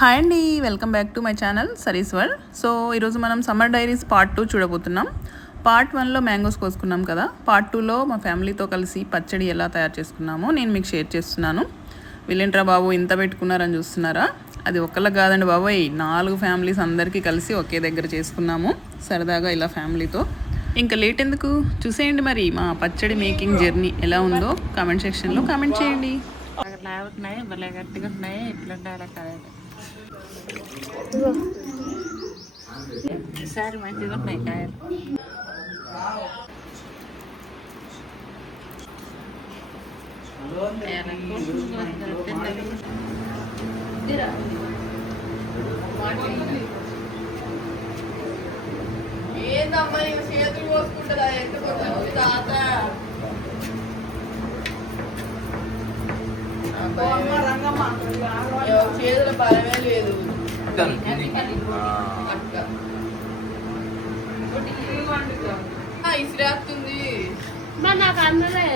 Hi అండి, welcome back to my channel sarees world. So ఈరోజు మనం సమ్మర్ డైరీస్ పార్ట్ 2 చూడబోతున్నాం. పార్ట్ 1లో మ్యాంగోస్ కోసుకున్నాం కదా, పార్ట్ 2లో మా ఫ్యామిలీతో కలిసి పచ్చడి ఎలా తయారు చేసుకున్నామో నేను మీకు షేర్ చేస్తున్నాను. వీళ్ళేంట్రా బాబు ఇంత పెట్టుకున్నారని చూస్తున్నారా? అది ఒక్కళ్ళకి కాదండి బాబోయ్, 4 ఫ్యామిలీస్ అందరికీ కలిసి ఒకే దగ్గర చేసుకున్నాము సరదాగా ఇలా ఫ్యామిలీతో. ఇంకా లేట్ ఎందుకు, చూసేయండి మరి మా పచ్చడి మేకింగ్ జర్నీ ఎలా ఉందో కామెంట్ సెక్షన్లో కామెంట్ చేయండి. భలే గట్టిగా ఉన్నాయి, ఇట్లుంటే అలా కాదు. ఈసారి మంచిగా ఉన్నాయి కాయలు. ఏందమ్మా చేతులు పోసుకుంటుందా ఎందుకు తాత? చేతుల బలమే లేదు. ఇసిరేస్తుంది నాకు అందరే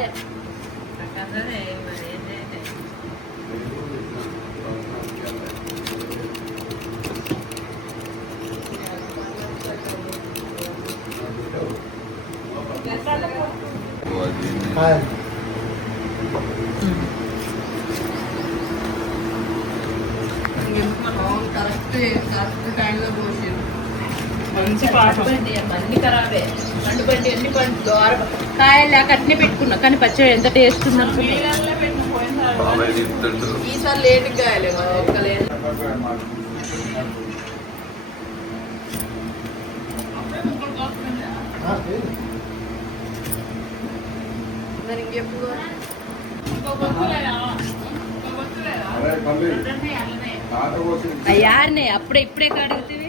కరెక్ట్ టైంలో పోసారు. మంచి పండు అన్ని ఖరాబే. పండు బండి ఎన్ని పండు కాయలు లేక అట్నే పెట్టుకున్నా, కానీ పచ్చడి ఎంత టేస్ట్ ఉంది. ఈసారి లేట్ కాయలే ఒక్క లేదు. మరి ఇంకెప్పుడు యారనే అప్పుడే ఇప్పుడే కడుగుతుంది.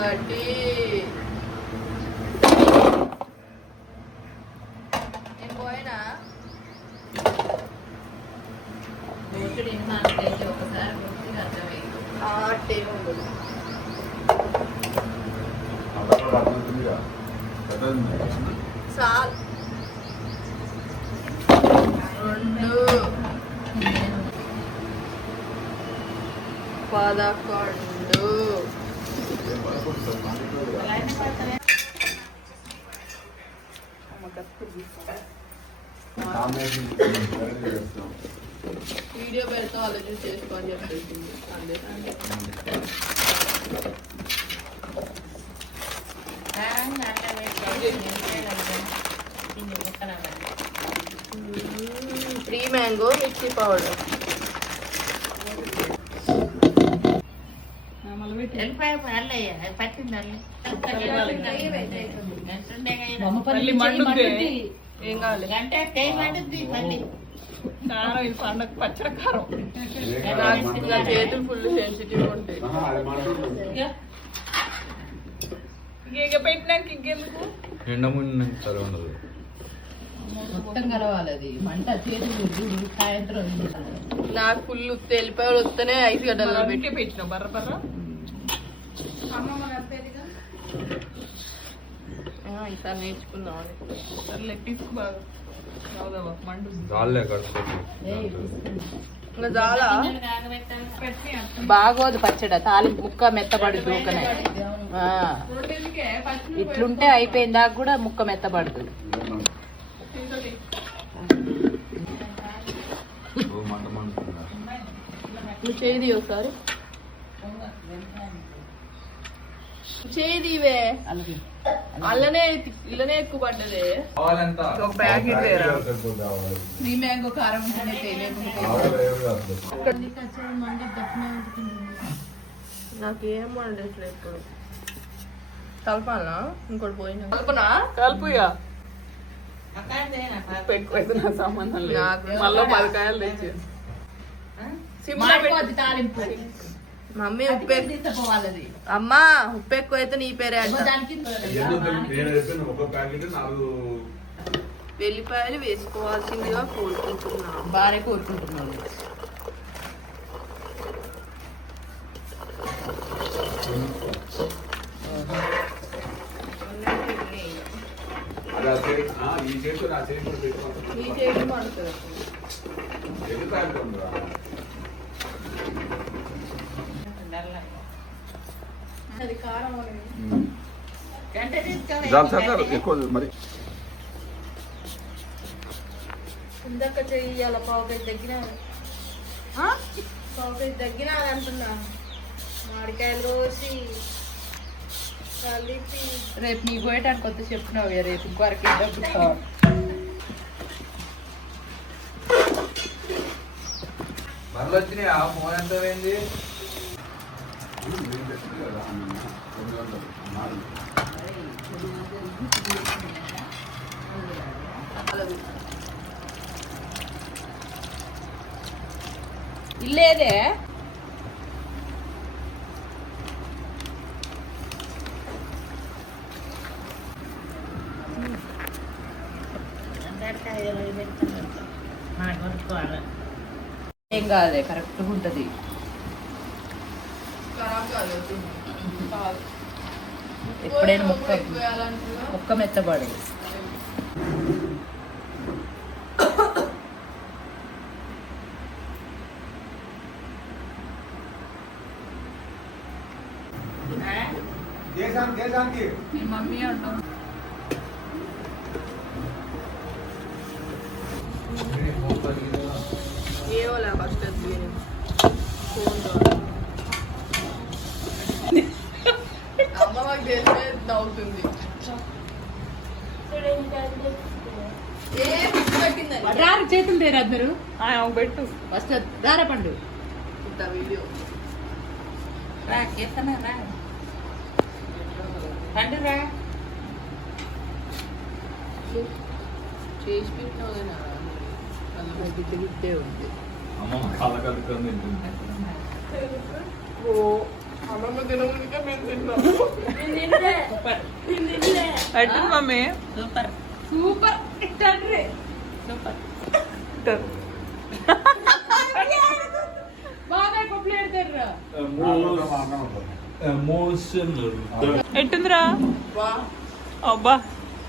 ఒకటి నేను పోయినా ఒకసారి ఉండదు. చాలు 2 11 వీడియో పెడతా ఆలోచన చేసుకోని చెప్పేసింది. ఫ్రీ మ్యాంగో మిక్సీ పౌడర్, ఏం కావాలి కారం. ఈ పండుగ పచ్చడి కారం. నా చేతులు ఫుల్ సెన్సిటివ్ ఉంటాయి. ఇక పెట్టినాక ఇంకెందుకు మొత్తం కలవాలి. అది మంట చేతులు సాయంత్రం నాకు ఫుల్ తెలిపాడు వస్తేనే 5 గంటల్లో పెట్టి పెట్టిన బర్ర బర్ర. ఈసారి నేర్చుకుందామని సర్లే తీసుకు బాగా బాగోదు పచ్చడి. తాలింపు ముక్క మెత్తబడుతుంది ఊకనే. ఇట్లుంటే అయిపోయిందాక కూడా ముక్క మెత్తబడుతుంది. నువ్వు చేయి ఒకసారి చేయివే ఇల్లనే ఎక్కువ పడ్డది. ఒక ప్యాకెట్ వేరా మీ మ్యాంగో కారం ఉంటేనే నాకేం వండట్లేదు ఇప్పుడు. కలపాలా ఇంకోటి పోయినా కలుపుగా ఎక్కువైతే నా సంబంధం లేదు. మళ్ళీ 10 కాయలు తెచ్చి తాలింపు. మమ్మీ ఉప్పు తీసుకోవాలది. అమ్మా ఉప్పు ఎక్కువ అయితే నీ పేరే అంట. వెల్లిపాయలు వేసుకోవాల్సిందిగా కోరుకుంటున్నాను. బాగానే కోరుకుంటున్నాను. ఎక్కువ మరి ఇందాక చెయ్యాల పావుకేజీ తగ్గినా అది అంటున్నా. మామిడికాయలు కోసి కలిపి రేపు నీ పోయటానికి కొత్త చెప్పినావు. రేపు ఇంకొకరికి డబ్బులు మరలు వచ్చినాయి. ఫోన్ ఎంత అయింది? ఇల్లేదే ఏం కాదే కరెక్ట్గా ఉంటుంది. ఎప్పుడైనా ముక్క మెత్తబడదు. మీ మమ్మీ అంటాం ఏవోలే ఫస్ట్ అమ్మ మాకు తెలిసే నవ్వుతుంది. చేతులు తేరా మీరు పెట్టు ఫస్ట్ దారా పండు వీడియో పండు రా చేసి పెట్టినావు కదా గిడ్డ గిడ్డే ఉంది. ఓ అమ్మమ్మ తినముందుకే మేము తిన్నాము. అటు మమ్మీ సూపర్ సూపర్ తండ్రి సూపర్ బాగా కొట్లు ఎడతారు. ఎట్టుందిరా అబ్బా